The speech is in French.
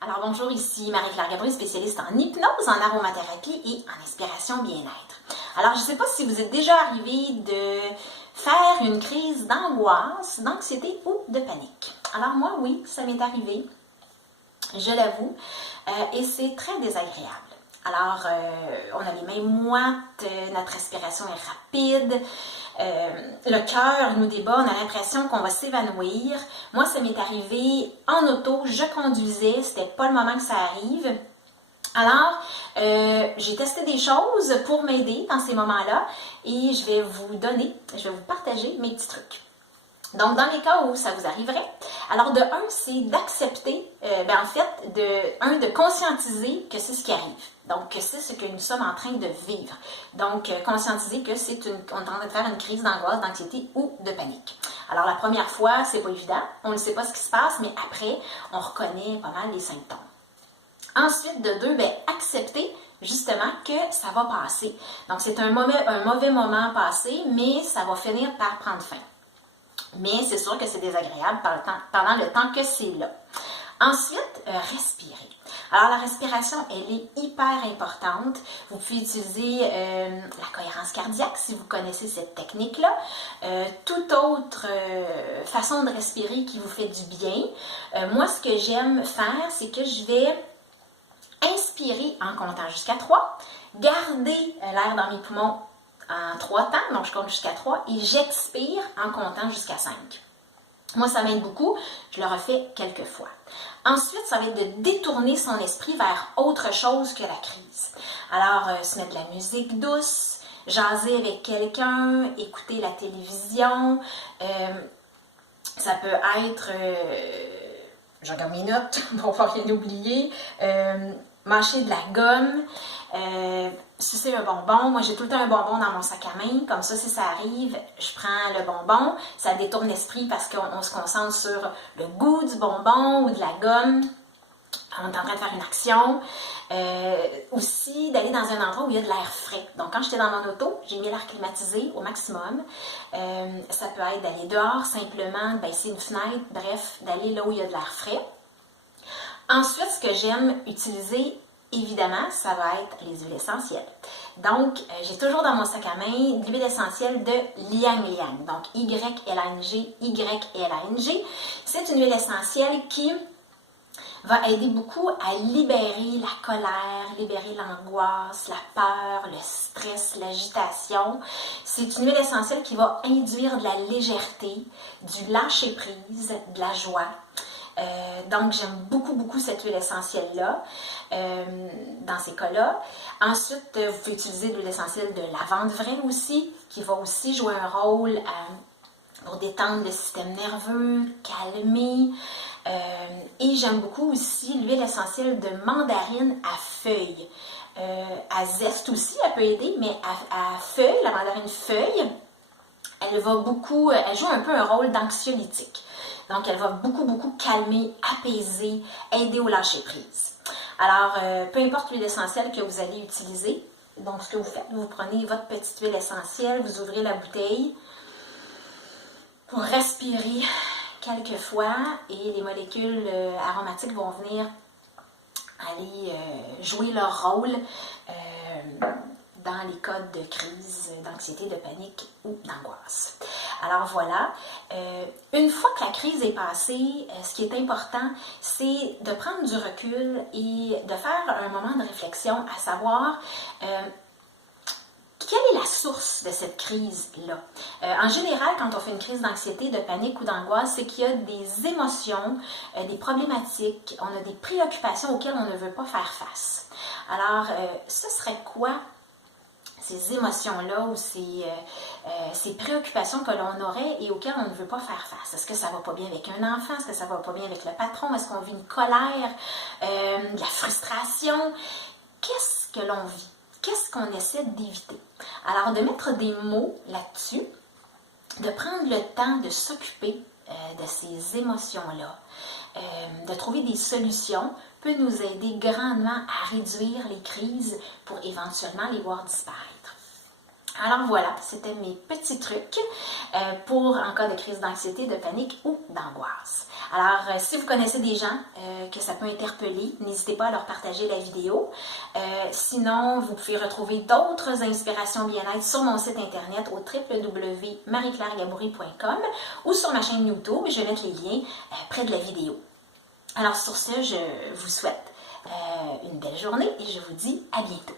Alors bonjour, ici Marie-Claire Gabriel, spécialiste en hypnose, en aromathérapie et en inspiration bien-être. Alors je ne sais pas si vous êtes déjà arrivé de faire une crise d'angoisse, d'anxiété ou de panique. Alors moi, oui, ça m'est arrivé, je l'avoue, et c'est très désagréable. Alors, on a les mains moites, notre respiration est rapide, le cœur nous débat, on a l'impression qu'on va s'évanouir. Moi, ça m'est arrivé en auto, je conduisais, c'était pas le moment que ça arrive. Alors, j'ai testé des choses pour m'aider dans ces moments-là et je vais vous partager mes petits trucs. Donc, dans les cas où ça vous arriverait, alors de un, c'est d'accepter, de conscientiser que c'est ce qui arrive. Donc, que c'est ce que nous sommes en train de vivre. Donc, conscientiser que on est en train de faire une crise d'angoisse, d'anxiété ou de panique. Alors, la première fois, c'est pas évident, on ne sait pas ce qui se passe, mais après, on reconnaît pas mal les symptômes. Ensuite, de deux, accepter justement que ça va passer. Donc, c'est un mauvais moment passé, mais ça va finir par prendre fin. Mais c'est sûr que c'est désagréable pendant le temps que c'est là. Ensuite, respirer. Alors, la respiration, elle est hyper importante. Vous pouvez utiliser la cohérence cardiaque si vous connaissez cette technique-là. Toute autre façon de respirer qui vous fait du bien. Moi, ce que j'aime faire, c'est que je vais inspirer en comptant jusqu'à 3, garder l'air dans mes poumons en 3 temps, donc je compte jusqu'à 3 et j'expire en comptant jusqu'à 5. Moi, ça m'aide beaucoup, je le refais quelques fois. Ensuite, ça va être de détourner son esprit vers autre chose que la crise. Alors, se mettre de la musique douce, jaser avec quelqu'un, écouter la télévision, ça peut être, je regarde mes notes pour pas rien oublier, mâcher de la gomme, sucer un bonbon. Moi, j'ai tout le temps un bonbon dans mon sac à main. Comme ça, si ça arrive, je prends le bonbon. Ça détourne l'esprit parce qu'on se concentre sur le goût du bonbon ou de la gomme. On est en train de faire une action. Aussi, d'aller dans un endroit où il y a de l'air frais. Donc, quand j'étais dans mon auto, j'ai mis l'air climatisé au maximum. Ça peut être d'aller dehors, simplement, baisser une fenêtre, bref, d'aller là où il y a de l'air frais. Ensuite, ce que j'aime utiliser, évidemment, ça va être les huiles essentielles. Donc, j'ai toujours dans mon sac à main de l'huile essentielle de Ylang Ylang. Donc, Y-L-A-N-G, Y-L-A-N-G. C'est une huile essentielle qui va aider beaucoup à libérer la colère, libérer l'angoisse, la peur, le stress, l'agitation. C'est une huile essentielle qui va induire de la légèreté, du lâcher-prise, de la joie. Donc, j'aime beaucoup cette huile essentielle-là, dans ces cas-là. Ensuite, vous pouvez utiliser l'huile essentielle de lavande vraie aussi, qui va aussi jouer un rôle pour détendre le système nerveux, calmer. Et j'aime beaucoup aussi l'huile essentielle de mandarine à feuilles. À zeste aussi, elle peut aider, mais à feuilles, la mandarine feuille, elle joue un peu un rôle d'anxiolytique. Donc, elle va beaucoup calmer, apaiser, aider au lâcher-prise. Alors, peu importe l'huile essentielle que vous allez utiliser, donc ce que vous faites, vous prenez votre petite huile essentielle, vous ouvrez la bouteille, vous respirez quelques fois et les molécules aromatiques vont venir aller jouer leur rôle dans les cas de crise, d'anxiété, de panique ou d'angoisse. Alors voilà, une fois que la crise est passée, ce qui est important, c'est de prendre du recul et de faire un moment de réflexion, à savoir quelle est la source de cette crise-là? En général, quand on fait une crise d'anxiété, de panique ou d'angoisse, c'est qu'il y a des émotions, des problématiques, on a des préoccupations auxquelles on ne veut pas faire face. Alors, ce serait quoi ces émotions-là ou ces préoccupations que l'on aurait et auxquelles on ne veut pas faire face? Est-ce que ça va pas bien avec un enfant? Est-ce que ça va pas bien avec le patron? Est-ce qu'on vit une colère, de la frustration? Qu'est-ce que l'on vit? Qu'est-ce qu'on essaie d'éviter? Alors, de mettre des mots là-dessus, de prendre le temps de s'occuper de ces émotions-là, de trouver des solutions, peut nous aider grandement à réduire les crises pour éventuellement les voir disparaître. Alors voilà, c'était mes petits trucs pour en cas de crise d'anxiété, de panique ou d'angoisse. Alors, si vous connaissez des gens que ça peut interpeller, n'hésitez pas à leur partager la vidéo. Sinon, vous pouvez retrouver d'autres inspirations bien-être sur mon site internet au www.marieclairgaboury.com ou sur ma chaîne YouTube. Je vais mettre les liens près de la vidéo. Alors sur ce, je vous souhaite une belle journée et je vous dis à bientôt.